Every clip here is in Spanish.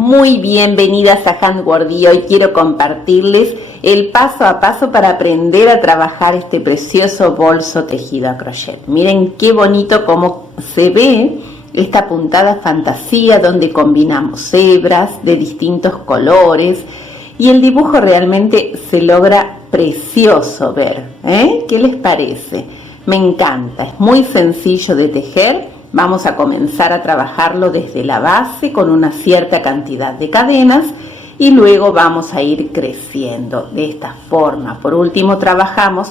Muy bienvenidas a Handworld y hoy quiero compartirles el paso a paso para aprender a trabajar este precioso bolso tejido a crochet. Miren qué bonito cómo se ve esta puntada fantasía donde combinamos hebras de distintos colores y el dibujo realmente se logra precioso ver. ¿Qué les parece? Me encanta, es muy sencillo de tejer. Vamos a comenzar a trabajarlo desde la base con una cierta cantidad de cadenas y luego vamos a ir creciendo de esta forma. Por último trabajamos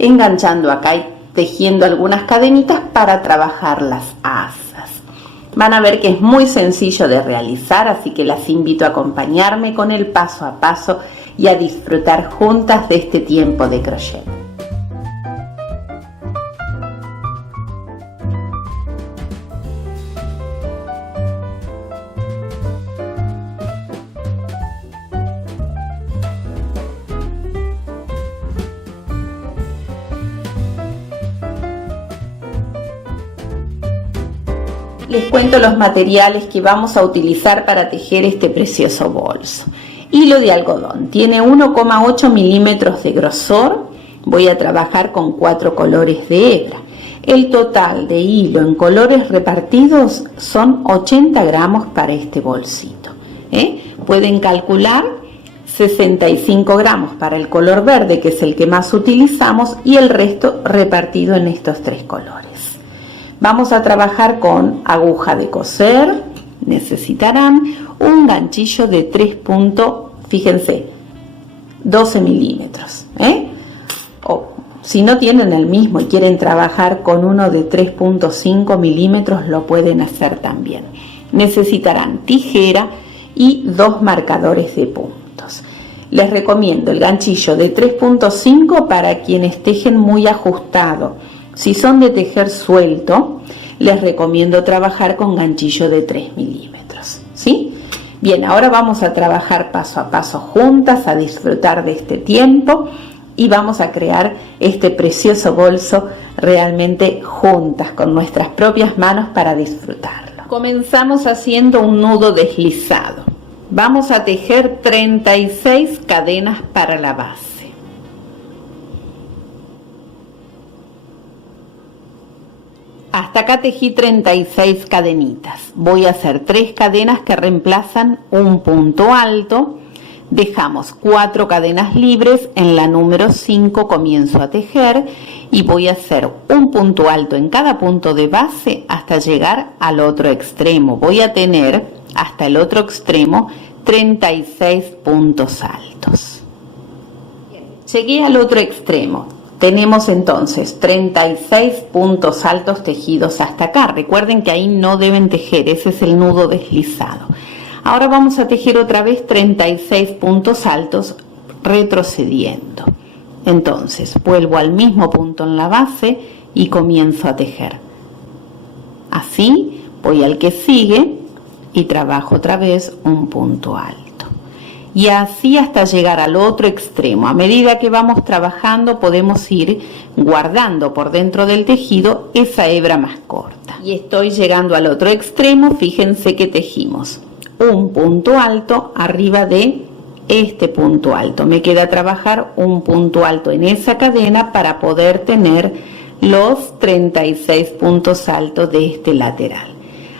enganchando acá y tejiendo algunas cadenitas para trabajar las asas. Van a ver que es muy sencillo de realizar, así que las invito a acompañarme con el paso a paso y a disfrutar juntas de este tiempo de crochet. Les cuento los materiales que vamos a utilizar para tejer este precioso bolso. Hilo de algodón, tiene 1,8 milímetros de grosor. Voy a trabajar con 4 colores de hebra. El total de hilo en colores repartidos son 80 gramos para este bolsito. Pueden calcular 65 gramos para el color verde, que es el que más utilizamos, y el resto repartido en estos 3 colores. Vamos a trabajar con aguja de coser, necesitarán un ganchillo de 12 milímetros. O si no tienen el mismo y quieren trabajar con uno de 3,5 milímetros, lo pueden hacer también. Necesitarán tijera y 2 marcadores de puntos. Les recomiendo el ganchillo de 3,5 para quienes tejen muy ajustado. Si son de tejer suelto, les recomiendo trabajar con ganchillo de 3 milímetros. ¿Sí? Bien, ahora vamos a trabajar paso a paso juntas, a disfrutar de este tiempo y vamos a crear este precioso bolso realmente juntas, con nuestras propias manos para disfrutarlo. Comenzamos haciendo un nudo deslizado. Vamos a tejer 36 cadenas para la base. Hasta acá tejí 36 cadenitas. Voy a hacer 3 cadenas que reemplazan un punto alto. Dejamos 4 cadenas libres. En la número 5 comienzo a tejer y voy a hacer un punto alto en cada punto de base hasta llegar al otro extremo. Voy a tener hasta el otro extremo 36 puntos altos. Bien, llegué al otro extremo. Tenemos entonces 36 puntos altos tejidos hasta acá. Recuerden que ahí no deben tejer, ese es el nudo deslizado. Ahora vamos a tejer otra vez 36 puntos altos retrocediendo. Entonces vuelvo al mismo punto en la base y comienzo a tejer. Así voy al que sigue y trabajo otra vez un punto alto. Y así hasta llegar al otro extremo. A medida que vamos trabajando podemos ir guardando por dentro del tejido esa hebra más corta. Y estoy llegando al otro extremo. Fíjense que tejimos un punto alto arriba de este punto alto. Me queda trabajar un punto alto en esa cadena para poder tener los 36 puntos altos de este lateral.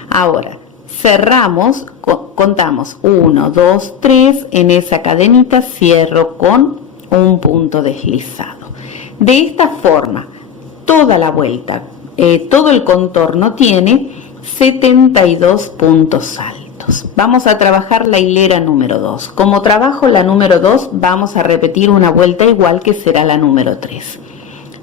Ahora cerramos, contamos 1, 2, 3, en esa cadenita cierro con un punto deslizado. De esta forma, toda la vuelta, todo el contorno tiene 72 puntos altos. Vamos a trabajar la hilera número 2. Como trabajo la número 2, vamos a repetir una vuelta igual que será la número 3.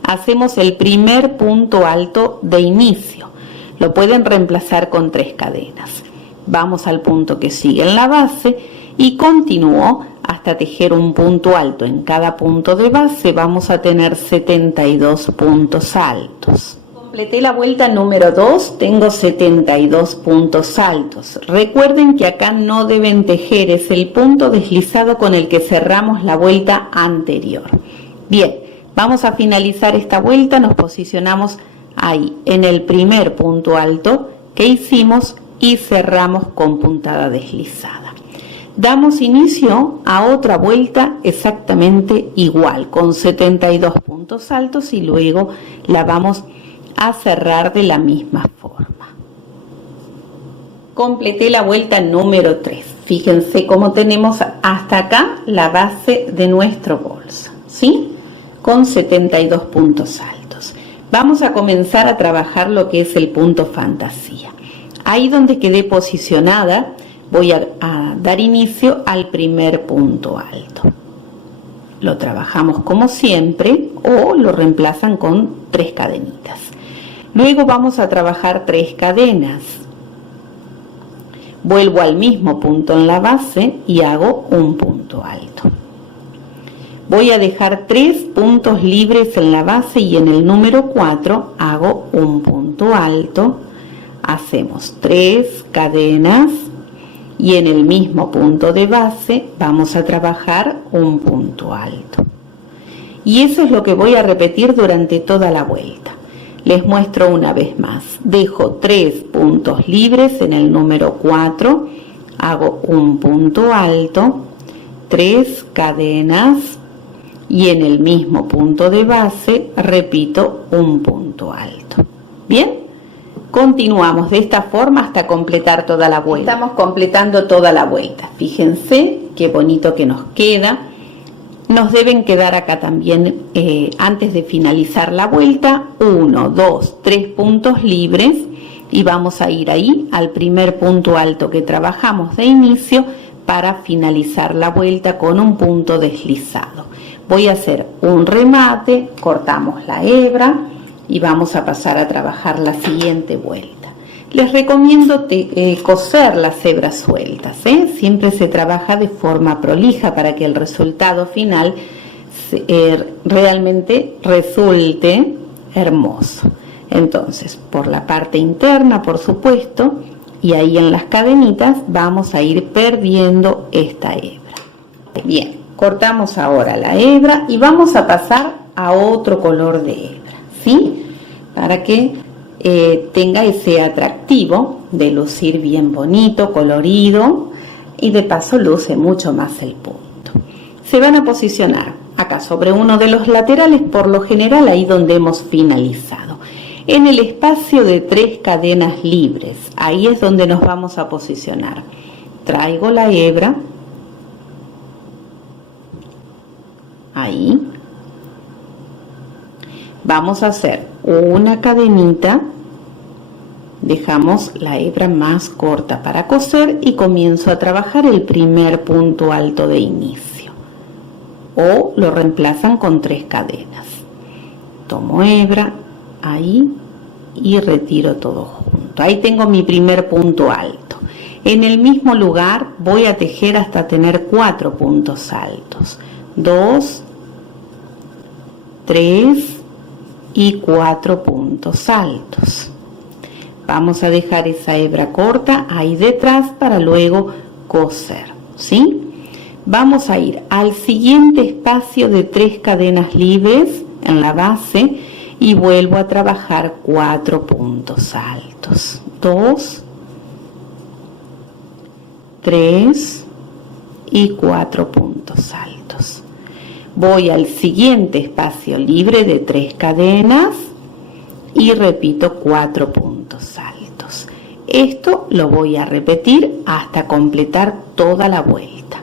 Hacemos el primer punto alto de inicio. Lo pueden reemplazar con 3 cadenas. Vamos al punto que sigue en la base y continúo hasta tejer un punto alto. En cada punto de base vamos a tener 72 puntos altos. Completé la vuelta número 2, tengo 72 puntos altos. Recuerden que acá no deben tejer, es el punto deslizado con el que cerramos la vuelta anterior. Bien, vamos a finalizar esta vuelta, nos posicionamos ahí en el primer punto alto que hicimos y cerramos con puntada deslizada. Damos inicio a otra vuelta exactamente igual, con 72 puntos altos, y luego la vamos a cerrar de la misma forma. Completé la vuelta número 3. Fíjense cómo tenemos hasta acá la base de nuestro bolso, ¿sí? Con 72 puntos altos. Vamos a comenzar a trabajar lo que es el punto fantasía. Ahí donde quedé posicionada, voy a dar inicio al primer punto alto. Lo trabajamos como siempre o lo reemplazan con 3 cadenitas. Luego vamos a trabajar 3 cadenas. Vuelvo al mismo punto en la base y hago un punto alto. Voy a dejar 3 puntos libres en la base y en el número 4 hago un punto alto. Hacemos 3 cadenas y en el mismo punto de base vamos a trabajar un punto alto. Y eso es lo que voy a repetir durante toda la vuelta. Les muestro una vez más. Dejo 3 puntos libres en el número 4, hago un punto alto, 3 cadenas y en el mismo punto de base repito un punto alto. ¿Bien? Continuamos de esta forma hasta completar toda la vuelta. Estamos completando toda la vuelta. Fíjense qué bonito que nos queda. Nos deben quedar acá también, antes de finalizar la vuelta, 1, 2, 3 puntos libres, y vamos a ir ahí al primer punto alto que trabajamos de inicio para finalizar la vuelta con un punto deslizado. Voy a hacer un remate, cortamos la hebra y vamos a pasar a trabajar la siguiente vuelta. Les recomiendo coser las hebras sueltas, siempre se trabaja de forma prolija para que el resultado final realmente resulte hermoso. Entonces, por la parte interna, por supuesto, y ahí en las cadenitas vamos a ir perdiendo esta hebra. Bien, cortamos ahora la hebra y vamos a pasar a otro color de hebra, ¿sí? Para que tenga ese atractivo de lucir bien bonito, colorido, y de paso luce mucho más el punto. Se van a posicionar acá sobre uno de los laterales, por lo general ahí donde hemos finalizado. En el espacio de 3 cadenas libres, ahí es donde nos vamos a posicionar. Traigo la hebra, ahí. Vamos a hacer una cadenita, dejamos la hebra más corta para coser y comienzo a trabajar el primer punto alto de inicio, o lo reemplazan con 3 cadenas. Tomo hebra, ahí, y retiro todo junto. Ahí tengo mi primer punto alto. En el mismo lugar voy a tejer hasta tener 4 puntos altos. 2, 3 y 4 puntos altos. Vamos a dejar esa hebra corta ahí detrás para luego coser, ¿sí? Vamos a ir al siguiente espacio de 3 cadenas libres en la base y vuelvo a trabajar 4 puntos altos. 2, 3 y 4 puntos altos. Voy al siguiente espacio libre de 3 cadenas y repito 4 puntos altos. Esto lo voy a repetir hasta completar toda la vuelta.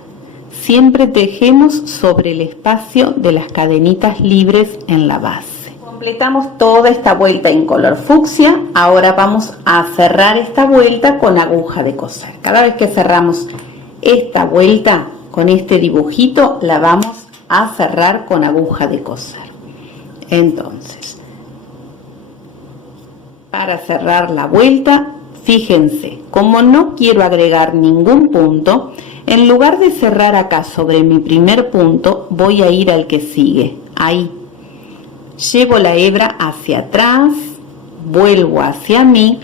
Siempre tejemos sobre el espacio de las cadenitas libres en la base. Completamos toda esta vuelta en color fucsia. Ahora vamos a cerrar esta vuelta con aguja de coser. Cada vez que cerramos esta vuelta con este dibujito, la vamos a cerrar con aguja de coser. Entonces, para cerrar la vuelta, fíjense, como no quiero agregar ningún punto, en lugar de cerrar acá sobre mi primer punto, voy a ir al que sigue, ahí. Llevo la hebra hacia atrás, vuelvo hacia mí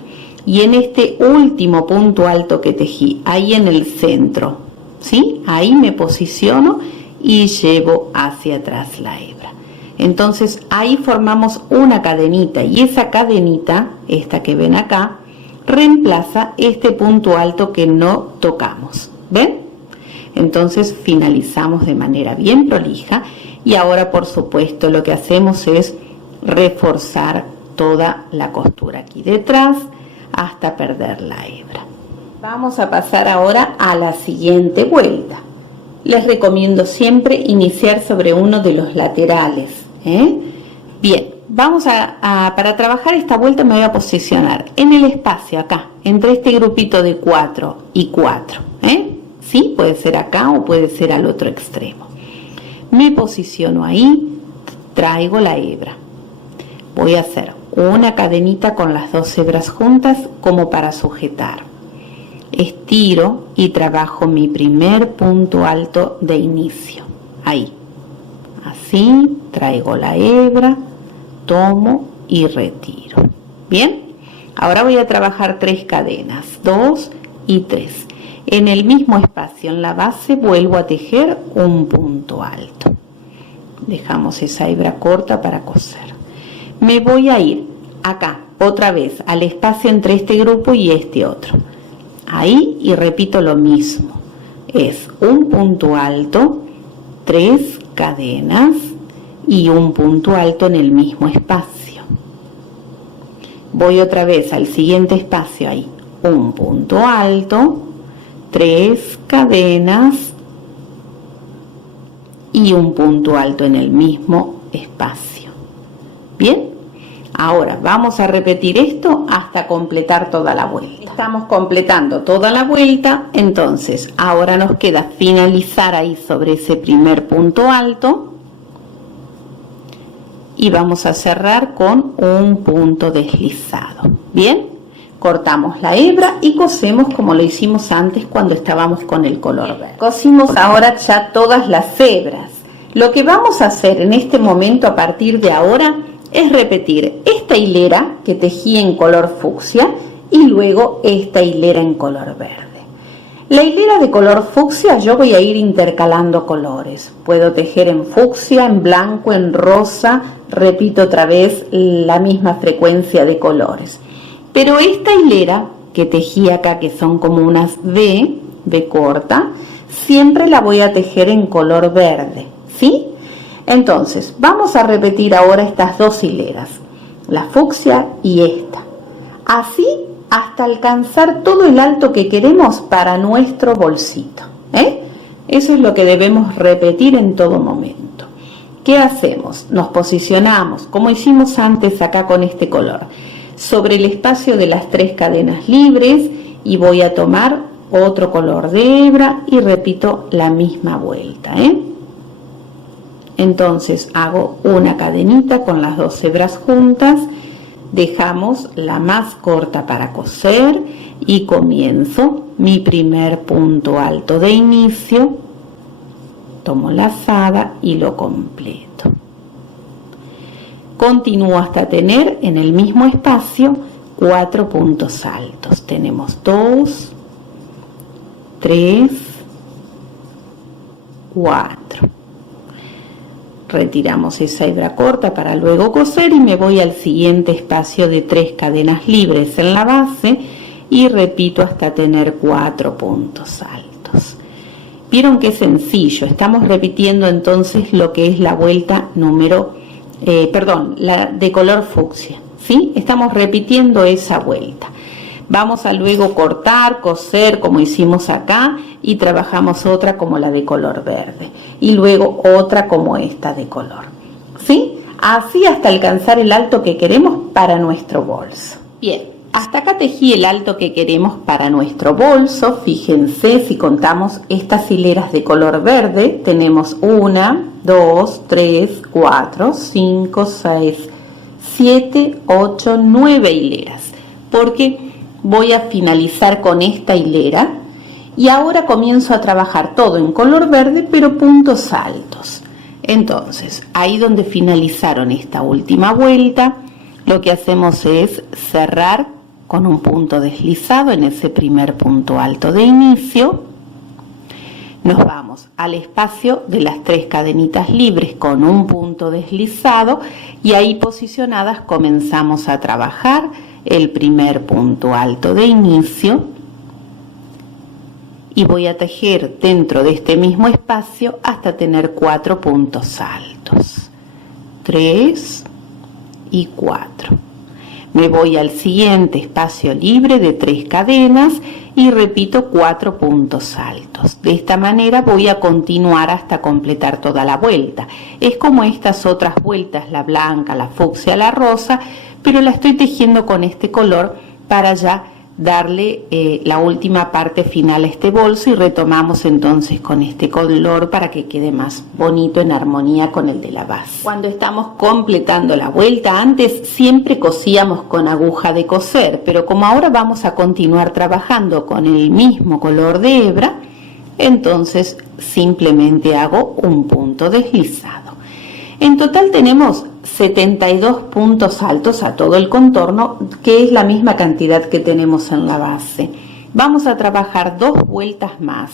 y en este último punto alto que tejí, ahí en el centro, ¿sí? Ahí me posiciono y llevo hacia atrás la hebra. Entonces ahí formamos una cadenita y esa cadenita, esta que ven acá, reemplaza este punto alto que no tocamos. ¿Ven? Entonces finalizamos de manera bien prolija y ahora por supuesto lo que hacemos es reforzar toda la costura aquí detrás hasta perder la hebra. Vamos a pasar ahora a la siguiente vuelta. Les recomiendo siempre iniciar sobre uno de los laterales, Bien, vamos para trabajar esta vuelta me voy a posicionar en el espacio acá, entre este grupito de 4 y 4, ¿Sí? Puede ser acá o puede ser al otro extremo. Me posiciono ahí, traigo la hebra. Voy a hacer una cadenita con las 2 hebras juntas como para sujetar. Estiro y trabajo mi primer punto alto de inicio. Ahí. Así, traigo la hebra, tomo y retiro. Bien, ahora voy a trabajar 3 cadenas, 2 y 3. En el mismo espacio, en la base, vuelvo a tejer un punto alto. Dejamos esa hebra corta para coser. Me voy a ir acá, otra vez, al espacio entre este grupo y este otro. Ahí y repito lo mismo. Es un punto alto, 3 cadenas y un punto alto en el mismo espacio. Voy otra vez al siguiente espacio, ahí, un punto alto, 3 cadenas y un punto alto en el mismo espacio. Bien, ahora vamos a repetir esto hasta completar toda la vuelta. Estamos completando toda la vuelta, entonces ahora nos queda finalizar ahí sobre ese primer punto alto y vamos a cerrar con un punto deslizado. Bien, cortamos la hebra y cosemos como lo hicimos antes cuando estábamos con el color verde. Cosimos ahora ya todas las hebras. Lo que vamos a hacer en este momento a partir de ahora es repetir esta hilera que tejí en color fucsia y luego esta hilera en color verde. La hilera de color fucsia yo voy a ir intercalando colores. Puedo tejer en fucsia, en blanco, en rosa, repito otra vez la misma frecuencia de colores. Pero esta hilera que tejí acá, que son como unas V corta, siempre la voy a tejer en color verde, ¿sí? Entonces, vamos a repetir ahora estas 2 hileras, la fucsia y esta. Así hasta alcanzar todo el alto que queremos para nuestro bolsito, Eso es lo que debemos repetir en todo momento. ¿Qué hacemos? Nos posicionamos, como hicimos antes acá con este color, sobre el espacio de las 3 cadenas libres y voy a tomar otro color de hebra y repito la misma vuelta, Entonces hago una cadenita con las 2 hebras juntas, dejamos la más corta para coser y comienzo mi primer punto alto de inicio, tomo lazada y lo completo. Continúo hasta tener en el mismo espacio 4 puntos altos. Tenemos 2, 3, 4. Retiramos esa hebra corta para luego coser y me voy al siguiente espacio de 3 cadenas libres en la base y repito hasta tener 4 puntos altos. Vieron qué sencillo, estamos repitiendo entonces lo que es la vuelta la de color fucsia, ¿sí? Estamos repitiendo esa vuelta. Vamos a luego cortar, coser como hicimos acá y trabajamos otra como la de color verde y luego otra como esta de color, ¿sí? Así hasta alcanzar el alto que queremos para nuestro bolso. Bien, hasta acá tejí el alto que queremos para nuestro bolso. Fíjense, si contamos estas hileras de color verde, tenemos 1, 2, 3, 4, 5, 6, 7, 8, 9 hileras, porque voy a finalizar con esta hilera y ahora comienzo a trabajar todo en color verde pero puntos altos. Entonces, ahí donde finalizaron esta última vuelta, lo que hacemos es cerrar con un punto deslizado en ese primer punto alto de inicio. Nos vamos al espacio de las 3 cadenitas libres con un punto deslizado y ahí posicionadas comenzamos a trabajar el primer punto alto de inicio y voy a tejer dentro de este mismo espacio hasta tener 4 puntos altos. 3 y 4. Me voy al siguiente espacio libre de 3 cadenas y repito 4 puntos altos. De esta manera voy a continuar hasta completar toda la vuelta. Es como estas otras vueltas, la blanca, la fucsia, la rosa, pero la estoy tejiendo con este color para ya darle la última parte final a este bolso, y retomamos entonces con este color para que quede más bonito en armonía con el de la base. Cuando estamos completando la vuelta, antes siempre cosíamos con aguja de coser, pero como ahora vamos a continuar trabajando con el mismo color de hebra, entonces simplemente hago un punto deslizado. En total tenemos 72 puntos altos a todo el contorno, que es la misma cantidad que tenemos en la base. Vamos a trabajar 2 vueltas más,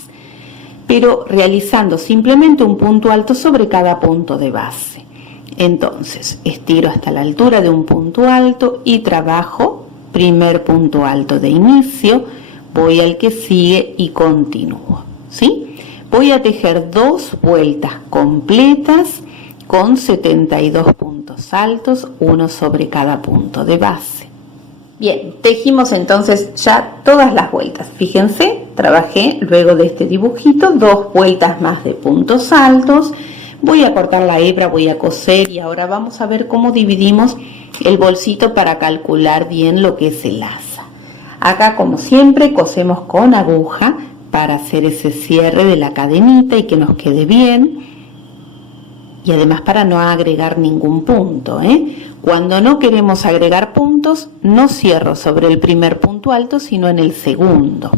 pero realizando simplemente un punto alto sobre cada punto de base. Entonces estiro hasta la altura de un punto alto y trabajo primer punto alto de inicio, voy al que sigue y continúo, ¿sí? Voy a tejer 2 vueltas completas con 72 puntos altos, uno sobre cada punto de base. Bien, tejimos entonces ya todas las vueltas. Fíjense, trabajé luego de este dibujito 2 vueltas más de puntos altos. Voy a cortar la hebra, voy a coser, y ahora vamos a ver cómo dividimos el bolsito para calcular bien lo que es el asa. Acá, como siempre, cosemos con aguja para hacer ese cierre de la cadenita y que nos quede bien. Y además para no agregar ningún punto, Cuando no queremos agregar puntos, no cierro sobre el primer punto alto, sino en el segundo.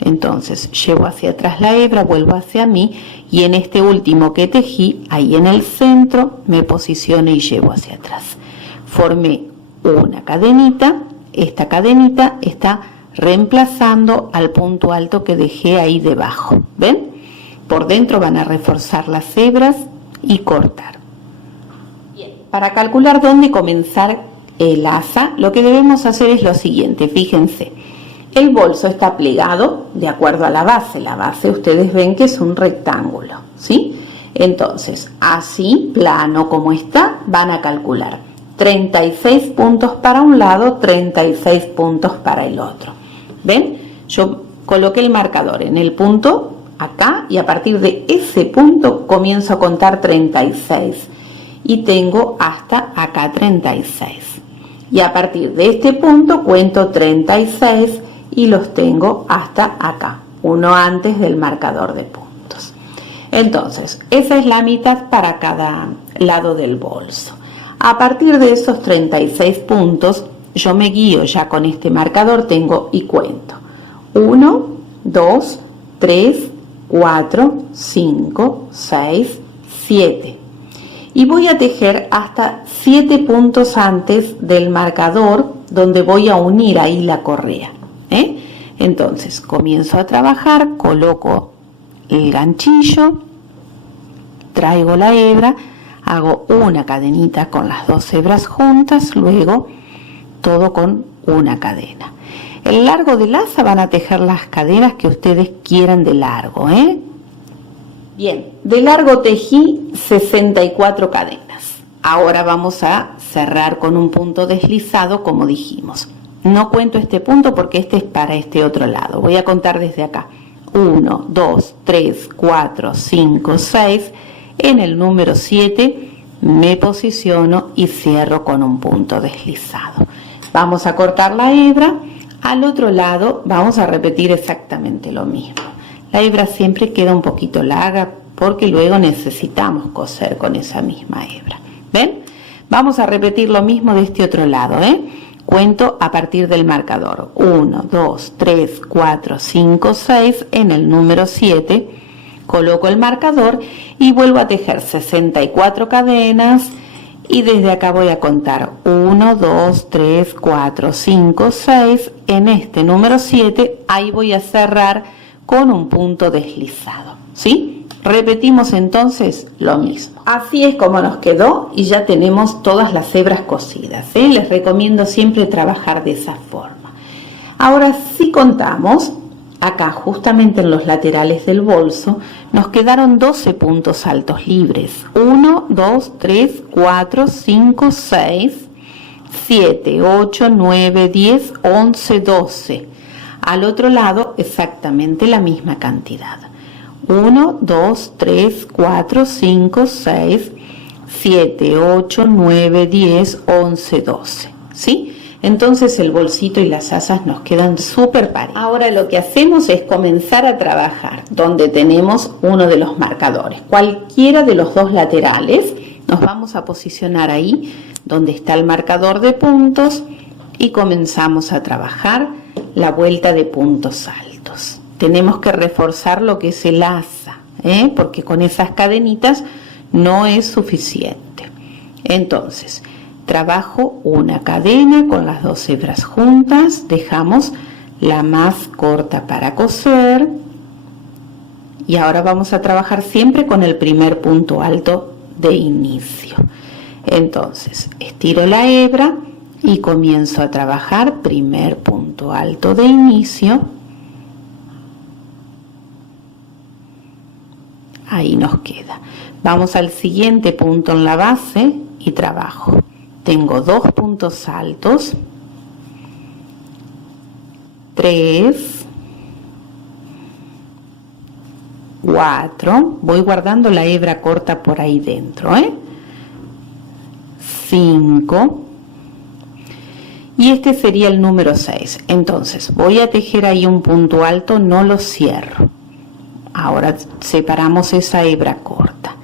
Entonces llevo hacia atrás la hebra, vuelvo hacia mí, y en este último que tejí, ahí en el centro, me posiciono y llevo hacia atrás. Formé una cadenita, esta cadenita está reemplazando al punto alto que dejé ahí debajo. ¿Ven? Por dentro van a reforzar las hebras y cortar. Bien, para calcular dónde comenzar el asa, lo que debemos hacer es lo siguiente. Fíjense, el bolso está plegado de acuerdo a la base. La base ustedes ven que es un rectángulo, ¿sí? Entonces, así, plano como está, van a calcular 36 puntos para un lado, 36 puntos para el otro. ¿Ven? Yo coloqué el marcador en el punto acá, y a partir de ese punto comienzo a contar 36 y tengo hasta acá 36, y a partir de este punto cuento 36 y los tengo hasta acá, uno antes del marcador de puntos. Entonces esa es la mitad para cada lado del bolso. A partir de esos 36 puntos yo me guío ya con este marcador, tengo y cuento 1, 2, 3, 4, 5, 6, 7, y voy a tejer hasta 7 puntos antes del marcador, donde voy a unir ahí la correa, Entonces comienzo a trabajar, coloco el ganchillo, traigo la hebra, hago una cadenita con las 2 hebras juntas, luego todo con una cadena. El largo del asa van a tejer las cadenas que ustedes quieran de largo, Bien, de largo tejí 64 cadenas. Ahora vamos a cerrar con un punto deslizado, como dijimos. No cuento este punto porque este es para este otro lado. Voy a contar desde acá. 1, 2, 3, 4, 5, 6. En el número 7 me posiciono y cierro con un punto deslizado. Vamos a cortar la hebra. Al otro lado vamos a repetir exactamente lo mismo. La hebra siempre queda un poquito larga porque luego necesitamos coser con esa misma hebra. ¿Ven? Vamos a repetir lo mismo de este otro lado, Cuento a partir del marcador. 1, 2, 3, 4, 5, 6. En el número 7 coloco el marcador y vuelvo a tejer 64 cadenas. Y desde acá voy a contar 1, 2, 3, 4, 5, 6. En este número 7, ahí voy a cerrar con un punto deslizado, ¿sí? Repetimos entonces lo mismo. Así es como nos quedó y ya tenemos todas las hebras cosidas, Les recomiendo siempre trabajar de esa forma. Ahora sí contamos acá justamente en los laterales del bolso nos quedaron 12 puntos altos libres. 1, 2, 3, 4, 5, 6, 7, 8, 9, 10, 11, 12. Al otro lado exactamente la misma cantidad. 1, 2, 3, 4, 5, 6, 7, 8, 9, 10, 11, 12. ¿Sí? Entonces el bolsito y las asas nos quedan súper parejas. Ahora lo que hacemos es comenzar a trabajar donde tenemos uno de los marcadores. Cualquiera de los dos laterales nos vamos a posicionar ahí donde está el marcador de puntos y comenzamos a trabajar la vuelta de puntos altos. Tenemos que reforzar lo que es el asa, porque con esas cadenitas no es suficiente. Entonces, trabajo una cadena con las 2 hebras juntas, dejamos la más corta para coser y ahora vamos a trabajar siempre con el primer punto alto de inicio. Entonces, estiro la hebra y comienzo a trabajar primer punto alto de inicio. Ahí nos queda. Vamos al siguiente punto en la base y trabajo. Tengo 2 puntos altos, 3, 4, voy guardando la hebra corta por ahí dentro, 5, y este sería el número 6. Entonces voy a tejer ahí un punto alto, no lo cierro. Ahora separamos esa hebra corta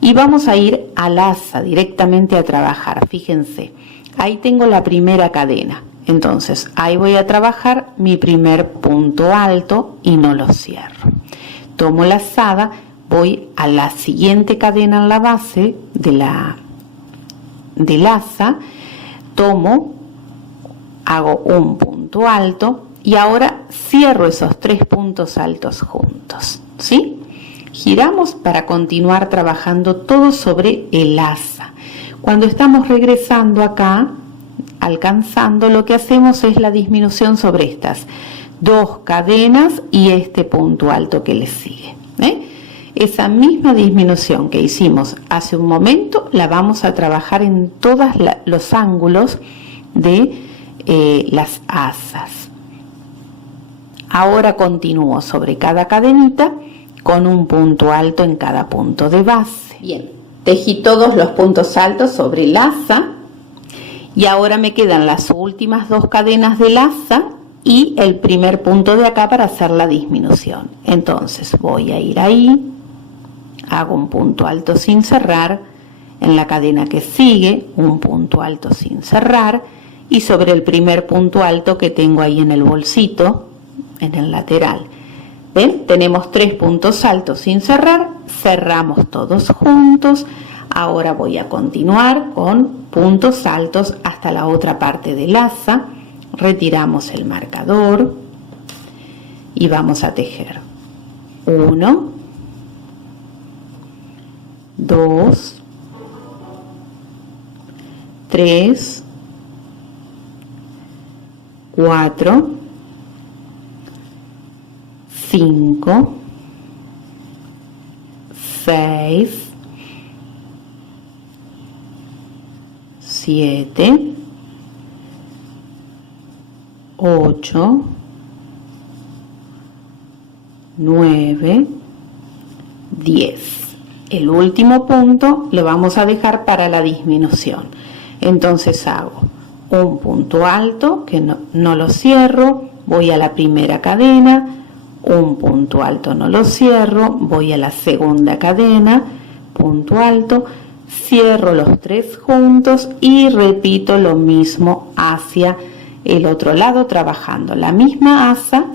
y vamos a ir al asa directamente a trabajar. Fíjense, ahí tengo la primera cadena, entonces ahí voy a trabajar mi primer punto alto y no lo cierro. Tomo la lazada, voy a la siguiente cadena en la base del asa, hago un punto alto y ahora cierro esos 3 puntos altos juntos, ¿sí? Giramos para continuar trabajando todo sobre el asa. Cuando estamos regresando acá, alcanzando, lo que hacemos es la disminución sobre estas 2 cadenas y este punto alto que le sigue. Esa misma disminución que hicimos hace un momento la vamos a trabajar en todos los ángulos de las asas. Ahora continúo sobre cada cadenita con un punto alto en cada punto de base. Bien, tejí todos los puntos altos sobre el asa y ahora me quedan las últimas 2 cadenas del asa y el primer punto de acá para hacer la disminución. Entonces voy a ir ahí, hago un punto alto sin cerrar, en la cadena que sigue un punto alto sin cerrar y sobre el primer punto alto que tengo ahí en el bolsito, en el lateral. ¿Ven? Tenemos 3 puntos altos sin cerrar, cerramos todos juntos. Ahora voy a continuar con puntos altos hasta la otra parte del asa. Retiramos el marcador y vamos a tejer 1, 2, 3, 4, 5, 6, 7, 8, 9, 10. El último punto lo vamos a dejar para la disminución. Entonces hago un punto alto que no lo cierro, voy a la primera cadena, un punto alto no lo cierro, voy a la segunda cadena, punto alto, cierro los 3 juntos y repito lo mismo hacia el otro lado, trabajando la misma asa,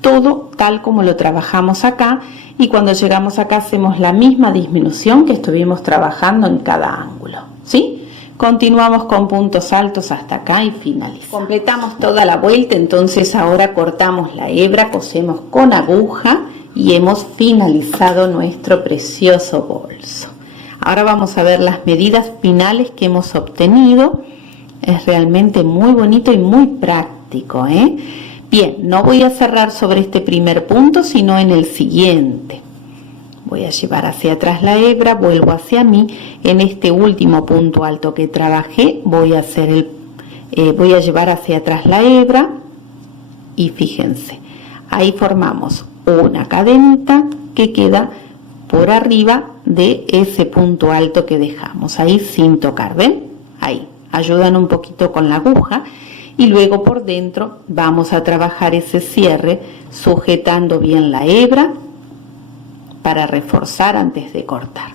todo tal como lo trabajamos acá, y cuando llegamos acá hacemos la misma disminución que estuvimos trabajando en cada ángulo, ¿sí? Continuamos con puntos altos hasta acá y finalizamos. Completamos toda la vuelta, entonces ahora cortamos la hebra, cosemos con aguja y hemos finalizado nuestro precioso bolso. Ahora vamos a ver las medidas finales que hemos obtenido. Es realmente muy bonito y muy práctico, Bien, no voy a cerrar sobre este primer punto, sino en el siguiente. Voy a llevar hacia atrás la hebra, vuelvo hacia mí. En este último punto alto que trabajé, voy a llevar hacia atrás la hebra y fíjense, ahí formamos una cadenita que queda por arriba de ese punto alto que dejamos, ahí sin tocar, ¿ven? Ahí, ayudan un poquito con la aguja y luego por dentro vamos a trabajar ese cierre sujetando bien la hebra para reforzar antes de cortar.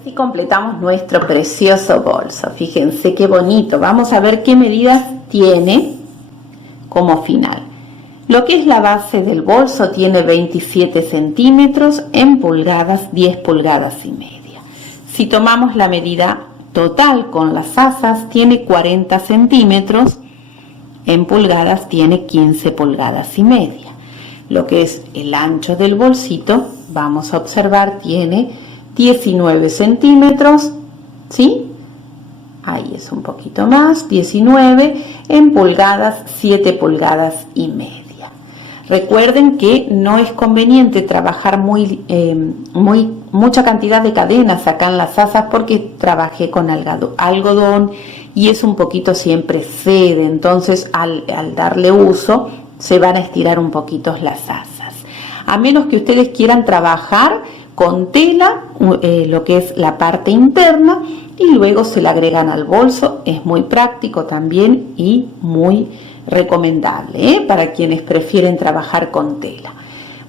Así completamos nuestro precioso bolso. Fíjense qué bonito. Vamos a ver qué medidas tiene como final. Lo que es la base del bolso tiene 27 centímetros, en pulgadas 10 pulgadas y media. Si tomamos la medida total con las asas tiene 40 centímetros, en pulgadas tiene 15 pulgadas y media. Lo que es el ancho del bolsito, vamos a observar, tiene 19 centímetros, ¿sí? Ahí es un poquito más, 19, en pulgadas 7 pulgadas y media. Recuerden que no es conveniente trabajar mucha cantidad de cadenas acá en las asas porque trabajé con algodón y es un poquito siempre cede, entonces al darle uso se van a estirar un poquito las asas. A menos que ustedes quieran trabajar con tela, lo que es la parte interna, y luego se la agregan al bolso. Es muy práctico también y muy recomendable, para quienes prefieren trabajar con tela.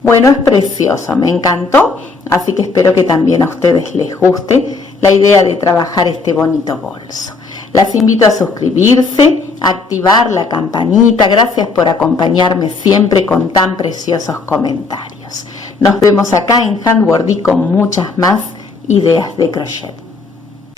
Bueno, es precioso, me encantó, así que espero que también a ustedes les guste la idea de trabajar este bonito bolso. Las invito a suscribirse, a activar la campanita. Gracias por acompañarme siempre con tan preciosos comentarios. Nos vemos acá en Handwordy con muchas más ideas de crochet.